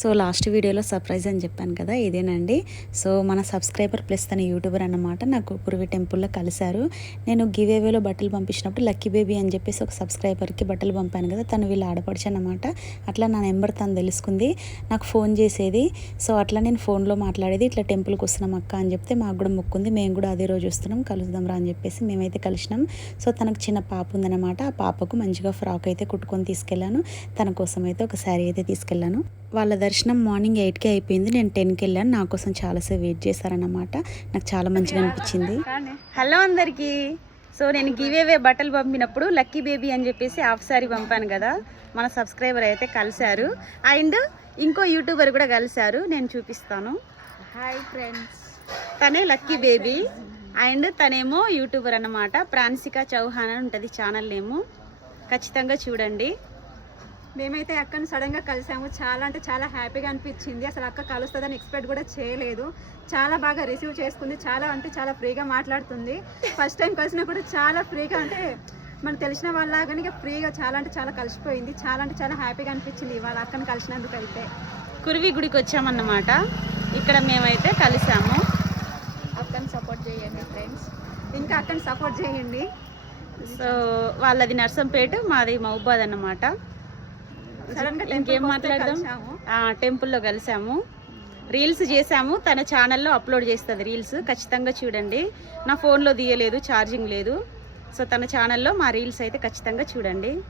So last వీడియోలో surprise అని చెప్పాను కదా ఇదేనండి. సో మన సబ్స్క్రైబర్ ప్లస్ తన యూట్యూబర్ అన్నమాట నాకు పురువి టెంపుల్లో కలిశారు. నేను గివ్ బట్టలు పంపించినప్పుడు లక్కీ బేబీ అని చెప్పేసి ఒక సబ్స్క్రైబర్కి బట్టలు పంపాను కదా తను వీళ్ళు ఆడపడిచి అనమాట అట్లా నా నెంబర్ తను తెలుసుకుంది. నాకు ఫోన్ చేసేది. సో అట్లా నేను ఫోన్లో మాట్లాడేది ఇట్లా టెంపుల్కి వస్తున్నాం అక్క అని చెప్తే మాకు కూడా మొక్కుంది. మేము కూడా అదే రోజు వస్తున్నాం కలుద్దాం రా అని చెప్పేసి మేమైతే కలిసినాం. సో తనకు చిన్న పాప ఉందన్నమాట. ఆ పాపకు మంచిగా ఫ్రాక్ అయితే కుట్టుకొని తీసుకెళ్ళాను. తన కోసం అయితే ఒక శారీ అయితే తీసుకెళ్ళాను. వాళ్ళ దర్శనం మార్నింగ్ ఎయిట్కే అయిపోయింది. నేను టెన్కి వెళ్ళాను. నా కోసం చాలాసేపు వెయిట్ చేశారన్నమాట. నాకు చాలా మంచిగా అనిపించింది. హలో అందరికీ. సో నేను గివేవే బట్టలు పంపినప్పుడు లక్కీ బేబీ అని చెప్పేసి హాఫ్ సారీ పంపాను కదా. మన సబ్స్క్రైబర్ అయితే కలిశారు. అండ్ ఇంకో యూట్యూబర్ కూడా కలిశారు. నేను చూపిస్తాను. హాయ్ ఫ్రెండ్స్ తనే లక్కీ బేబీ. అండ్ తనేమో యూట్యూబర్ అన్నమాట. ప్రాన్సికా చౌహాన్ అని ఉంటుంది ఛానల్ నేము. ఖచ్చితంగా చూడండి. మేమైతే అక్కని సడన్గా కలిసాము. చాలా అంటే చాలా హ్యాపీగా అనిపించింది. అసలు అక్క కలుస్తుందని ఎక్స్పెక్ట్ కూడా చేయలేదు. చాలా బాగా రిసీవ్ చేసుకుంది. చాలా అంటే చాలా ఫ్రీగా మాట్లాడుతుంది. ఫస్ట్ టైం కలిసినా కూడా చాలా ఫ్రీగా అంటే మనకు తెలిసిన వాళ్ళగానే ఇక ఫ్రీగా చాలా అంటే చాలా కలిసిపోయింది. చాలా అంటే చాలా హ్యాపీగా అనిపించింది ఇవాళ అక్కని కలిసినందుకు అయితే కురివి గుడికి వచ్చామన్నమాట. ఇక్కడ మేమైతే కలిసాము. అక్కని సపోర్ట్ చేయండి ఫ్రెండ్స్ ఇంకా అక్కని సపోర్ట్ చేయండి. సో వాళ్ళది నర్సంపేట మాది మహబాద్ అన్నమాట. ఇంకేం మాట్లాడదాం? టెంపుల్లో కలిసాము. రీల్స్ చేసాము. తన ఛానల్లో అప్లోడ్ చేస్తుంది రీల్స్. ఖచ్చితంగా చూడండి. నా ఫోన్లో తీయలేదు ఛార్జింగ్ లేదు. సో తన ఛానల్లో మా రీల్స్ అయితే ఖచ్చితంగా చూడండి.